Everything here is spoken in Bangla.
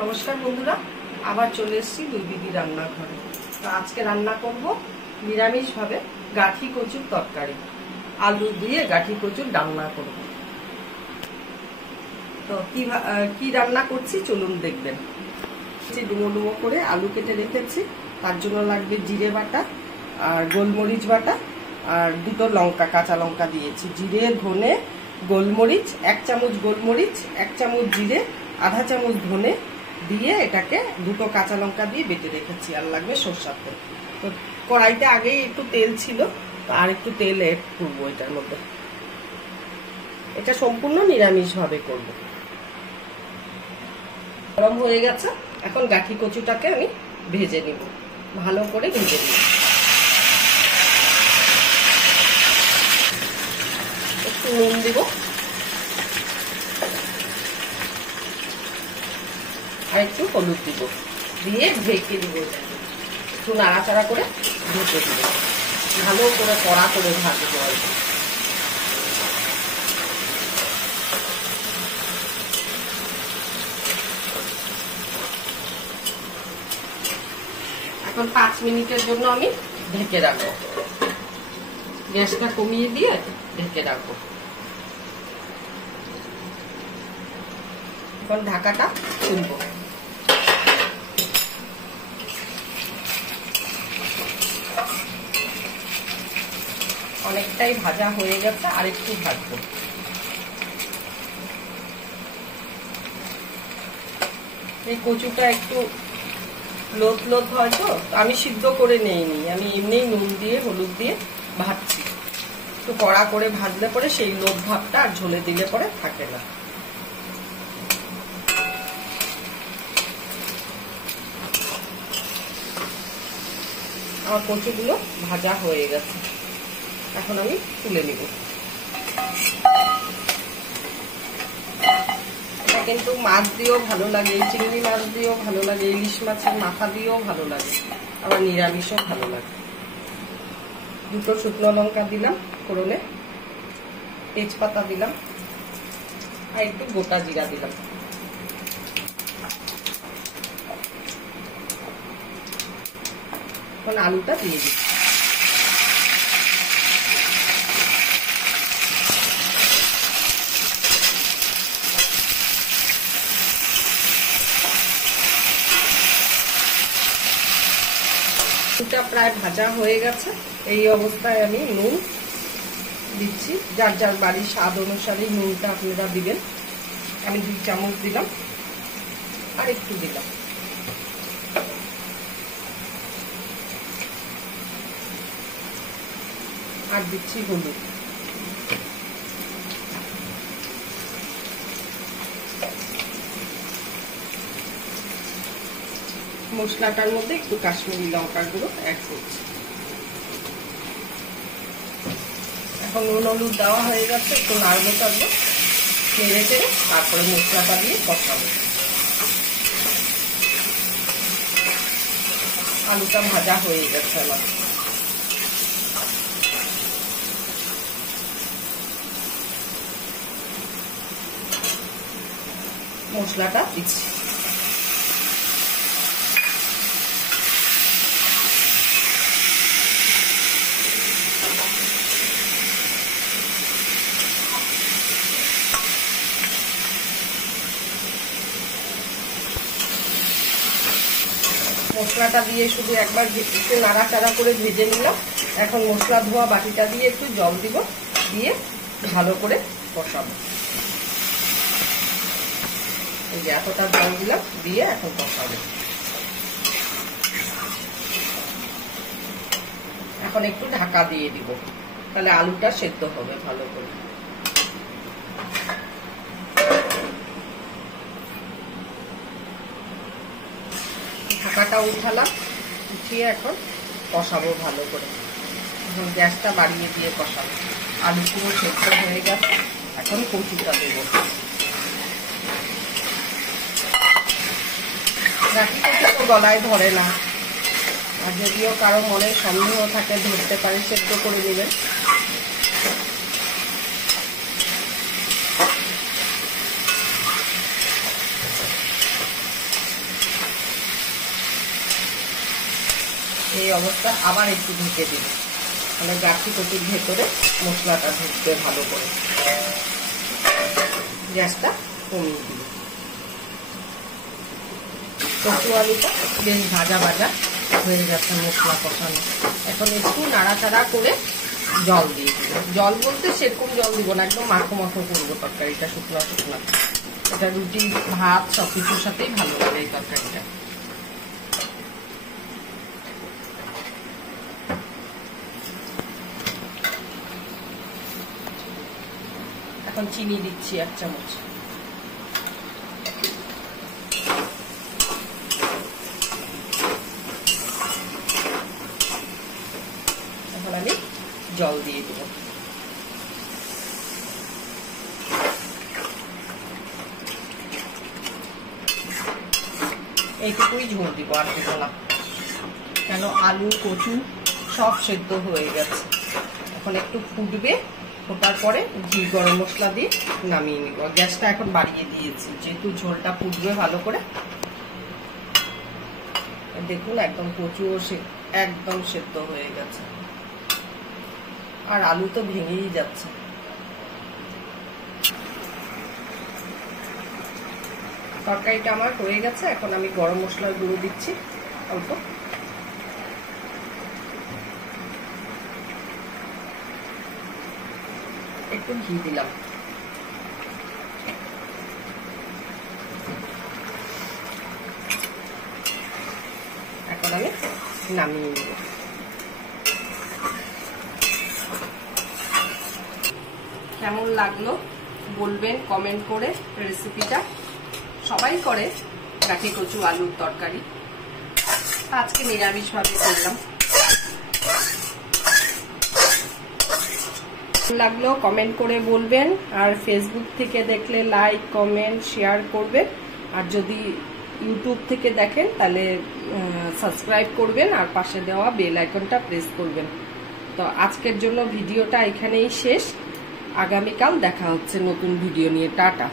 নমস্কার বন্ধুরা, আবার চলে এসেছি দুই দিদি রান্নাঘরে। তো আজকে রান্না করব নিরামিষভাবে গাঠি কচুর তরকারি, আলু দিয়ে গাঠি কচুর ডালনা করব। তো কি রান্না করছি চলুন দেখবেন। ডুমো ডুমো করে আলু কেটে রেখেছি, তার জন্য লাগবে জিরে বাটা আর গোলমরিচ বাটা আর দুটো লঙ্কা, কাঁচা লঙ্কা দিয়েছি। জিরে, ধনে, গোলমরিচ, 1 চামচ গোলমরিচ, 1 চামচ জিরে, আধা চামচ ধনে দিয়ে এটাকে দুটো কাঁচা লঙ্কা দিয়ে বেটে রেখেছি। আর লাগবে সরষের তেল। তো কড়াইতে আগেই একটু তেল ছিল, আর একটু তেল এড করবো এটার মধ্যে। এটা সম্পূর্ণ নিরামিষ ভাবে করবো। গরম হয়ে গেছে, এখন গাঠি কচুটাকে আমি ভেজে নিব, ভালো করে ভেজে নিব। একটু নুন দিব আর একটু হলুদ দিব, দিয়ে ঢেকে দিব। একটু নাড়াচাড়া করে ঢেকে দিব, ভালো করে কড়া করে ভাজবো। এখন 5 মিনিটের জন্য আমি ঢেকে রাখবো। গ্যাসটা কমিয়ে দিয়ে ঢেকে রাখবো। এখন ঢাকাটা খুলবো। অনেকটাই ভাজা হয়ে গেছে, আর একটু ভাজবো। এই কচুটা একটু লোদ লোদ হয়, তো আমি সিদ্ধ করে নেইনি, আমি এমনি নুন দিয়ে হলুদ দিয়ে ভাজছি। একটু কড়া করে ভাজলে পরে সেই লোদ ভাবটা আর ঝোলে দিলে পরে থাকে না। আমার কচুগুলো ভাজা হয়ে গেছে, এখন আমি তুলে নিব। এটা কিন্তু মাছ দিয়েও ভালো লাগে, চিংড়ি মাছ দিয়েও ভালো লাগে, ইলিশ মাছের মাথা দিয়েও ভালো লাগে, আবার নিরামিষও ভালো লাগে। দুটো শুকনো লঙ্কা দিলাম ফোড়নে, তেজপাতা দিলাম আর একটু গোটা জিরা দিলাম। এখন আলুটা দিয়ে দিচ্ছি। আলুটা প্রায় ভাজা হয়ে গেছে, এই অবস্থায় আমি নুন দিচ্ছি। যার যার বাড়ির স্বাদ অনুসারে নুনটা আপনারা দিবেন। আমি 2 চামচ দিলাম, আর একটু দিলাম। আর দিচ্ছি হলুদ। মশলাটার মধ্যে একটু কাশ্মীরি লঙ্কার গুঁড়ো অ্যাড করছি। এখন নুন হলুদ দেওয়া হয়ে গেছে, একটু নাড়বো চাড়বো, নেড়ে চেড়ে তারপরে মশলাটা দিয়ে কষাবো। আলুটা ভাজা হয়ে গেছে আমার। মশলাটা দিচ্ছি। মশলাটা দিয়ে শুধু একবার একটু নাড়াচাড়া করে ভেজে নিলাম। এখন মশলা ধোয়া বাটিটা দিয়ে একটু জল দিব, দিয়ে ভালো করে কষাবো। এই যে এতটা জল দিলাম, দিয়ে এখন কষাবো। এখন একটু ঢাকা দিয়ে দিব, তাহলে আলুটা সেদ্ধ হবে ভালো করে। ঢাকাটা উঠালাম, উঠিয়ে এখন কষাবো ভালো করে। এখন গ্যাসটা বাড়িয়ে দিয়ে কষাবো। আলু পুরো সেদ্ধ হয়ে গেছে, এখন কচুটা দেবো। গাঠি কচু তো গলায় ধরে না, আর যদিও কারো মনে সন্দেহ থাকে ধরতে পারে, সেদ্ধ করে নেবেন। এই অবস্থা আবার একটু ঢেকে দিই, মানে গাঠি কচুর ভেতরে মশলাটা ঢুকবে ভালো করে। গ্যাসটা কমিয়ে দিই। কচু আলুটা বেশ ভাজা ভাজা হয়ে যাচ্ছে, মশলা কষানো। এখন একটু নাড়াচাড়া করে জল দিয়ে দিব। জল বলতে সেরকম জল দিব না, একদম মাখো মাখো করবো তরকারিটা, শুকনো শুকনো। এটা রুটি ভাত সবকিছুর সাথেই ভালো লাগে এই তরকারিটা। এখন চিনি দিচ্ছি 1 চামচ। এখন আমি জল দিয়ে দেব। এইটুকুই ঝোল দিব, আর দেবো না, কেন আলু কচু সব সেদ্ধ হয়ে গেছে। এখন একটু ফুটবে, ফোটার পরে ঘি গরম মশলা দিয়ে নামিয়ে নিব। গ্যাসটা এখন বাড়িয়ে দিয়েছি, যেহেতু ঝোলটা ফুটবে ভালো করে। দেখুন একদম কচুও একদম সেদ্ধ হয়ে গেছে, আর আলু তো ভেঙেই যাচ্ছে। তরকারিটা আমার হয়ে গেছে। এখন আমি গরম মশলার গুঁড়ো দিচ্ছি অল্প, একটু ঘি দিলাম। এখন আমি নামিয়ে নেব। কেমন লাগলো বলবেন কমেন্ট করে। রেসিপিটা সবাই করে, গাঠি কচু আলুর তরকারি, আজকে নিরামিষভাবে করলাম। লাগলো কমেন্ট করে বলবেন, আর ফেসবুক থেকে দেখলে লাইক কমেন্ট শেয়ার করবেন, আর যদি ইউটিউব থেকে দেখেন তাহলে সাবস্ক্রাইব করবেন, আর পাশে দেওয়া বেল আইকনটা প্রেস করবেন। তো আজকের জন্য ভিডিওটা এখানেই শেষ। আগামীকাল দেখা হচ্ছে নতুন ভিডিও নিয়ে। টাটা।